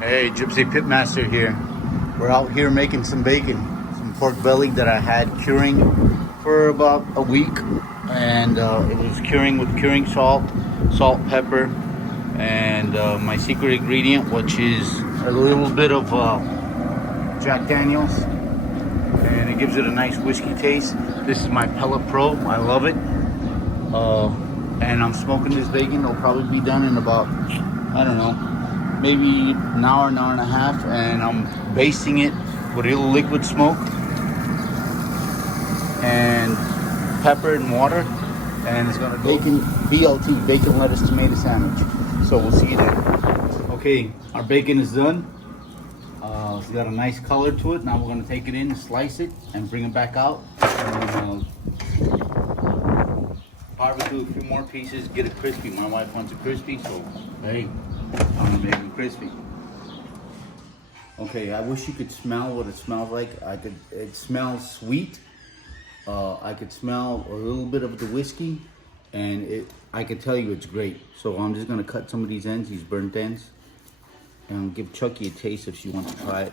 Hey, Gypsy Pitmaster here. We're out here making some bacon, some pork belly that I had curing for about a week, and it was curing with curing salt, pepper, and my secret ingredient, which is a little bit of Jack Daniels, and it gives it a nice whiskey taste. This is my Pellet Pro. I love it. And I'm smoking this bacon. It'll probably be done in about, I don't know, maybe an hour and a half, and I'm basting it with a little liquid smoke and pepper and water, and it's gonna go bacon BLT, bacon lettuce tomato sandwich. So we'll see you there. Okay, our bacon is done. It's got a nice color to it. Now we're gonna take it in, slice it, and bring it back out. And, barbecue a few more pieces, get it crispy. My wife wants it crispy, so hey, I'm gonna make it crispy. Okay, I wish you could smell what it smells like. It smells sweet. I could smell a little bit of the whiskey, and I could tell you it's great. So I'm just gonna cut some of these ends, these burnt ends, and give Chucky a taste if she wants to try it.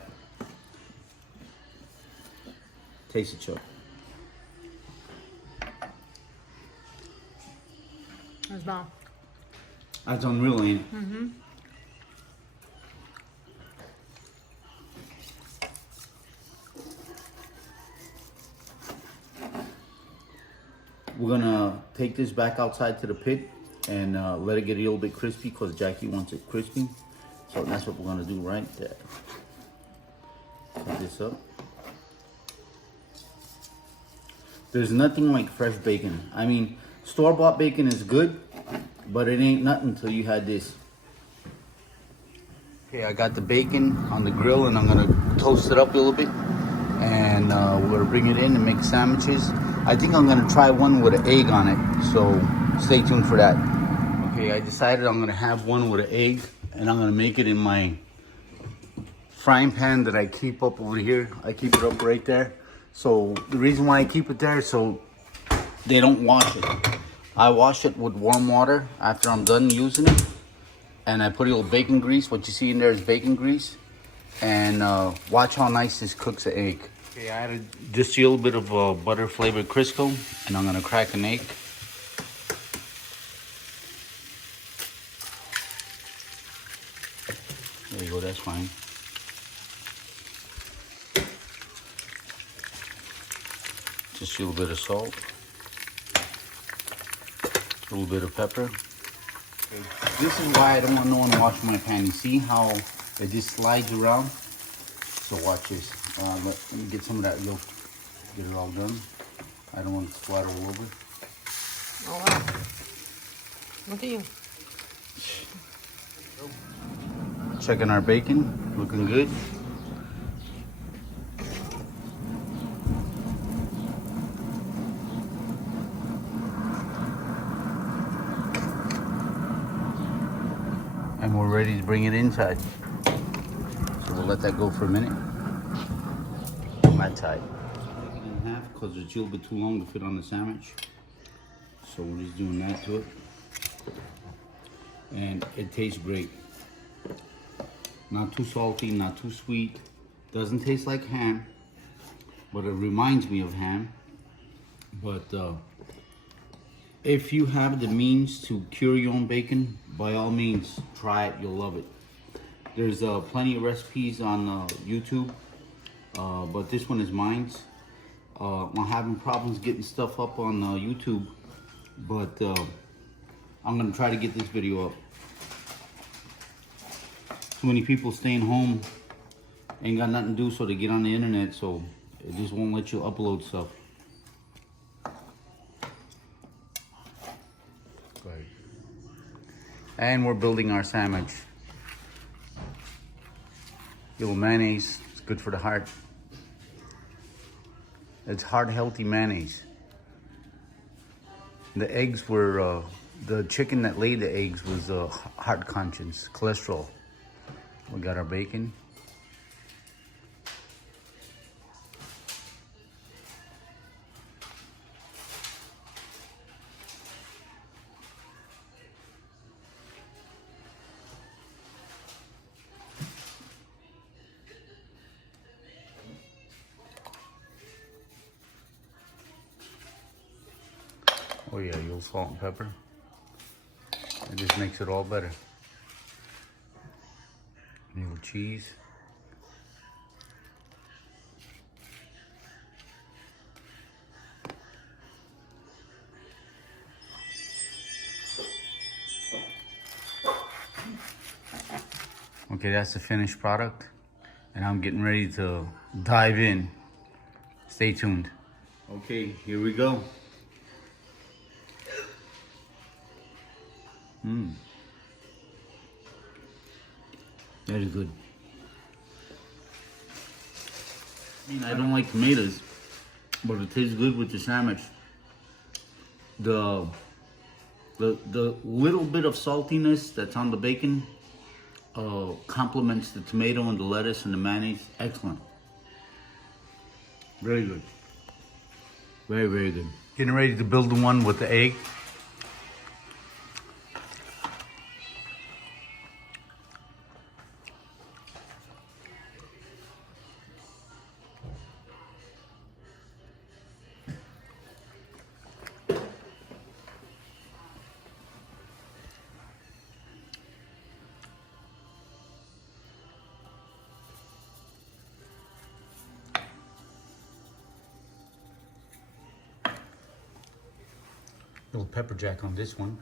Taste it, Chuck. That's bomb. That's unreal, ain't it? Mm-hmm. We're gonna take this back outside to the pit and let it get a little bit crispy because Jackie wants it crispy. So that's what we're gonna do right there. Cut this up. There's nothing like fresh bacon. I mean, store-bought bacon is good, but it ain't nothing until you had this. Okay, I got the bacon on the grill and I'm gonna toast it up a little bit. And we're gonna bring it in and make sandwiches. I think I'm gonna try one with an egg on it, so stay tuned for that. Okay, I decided I'm gonna have one with an egg, and I'm gonna make it in my frying pan that I keep up over here. I keep it up right there. So the reason why I keep it there, so they don't wash it. I wash it with warm water after I'm done using it, and I put a little bacon grease. What you see in there is bacon grease, and watch how nice this cooks an egg. Okay, I added just a little bit of butter flavored Crisco, and I'm gonna crack an egg. There you go, that's fine. Just a little bit of salt, a little bit of pepper. Okay. This is why I don't want no one washing my pan. You see how it just slides around? So watch this. Let me get some of that yolk. Get it all done. I don't want it to splatter all over. Oh wow. Look at you. Checking our bacon. Looking good. And we're ready to bring it inside. So we'll let that go for a minute. That tight. Take it in half because it's a little bit too long to fit on the sandwich. So we're just doing that to it. And it tastes great. Not too salty, not too sweet. Doesn't taste like ham, but it reminds me of ham. But if you have the means to cure your own bacon, by all means, try it. You'll love it. There's plenty of recipes on YouTube, but this one is mine. I'm having problems getting stuff up on YouTube, but I'm gonna try to get this video up. Too many people staying home, ain't got nothing to do, so they get on the internet, so it just won't let you upload stuff. And we're building our sandwich. Little mayonnaise, it's good for the heart. It's heart healthy mayonnaise. The eggs were, the chicken that laid the eggs was heart conscious, cholesterol. We got our bacon. Oh yeah, you'll salt and pepper. It just makes it all better. A little cheese. Okay, that's the finished product. And I'm getting ready to dive in. Stay tuned. Okay, here we go. Very good. I mean, I don't like tomatoes, but it tastes good with the sandwich. The little bit of saltiness that's on the bacon complements the tomato and the lettuce and the mayonnaise. Excellent. Very good. Very, very good. Getting ready to build the one with the egg. Little pepper jack on this one.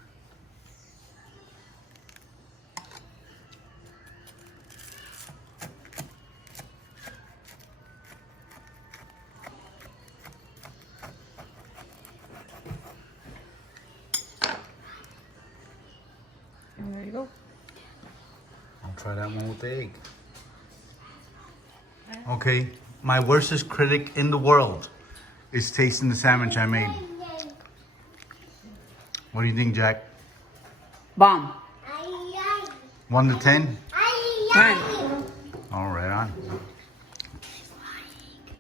And there you go. I'll try that one with the egg. Okay, my worstest critic in the world is tasting the sandwich I made. What do you think, Jack? Bomb. 1 to 10? 10. All right, on.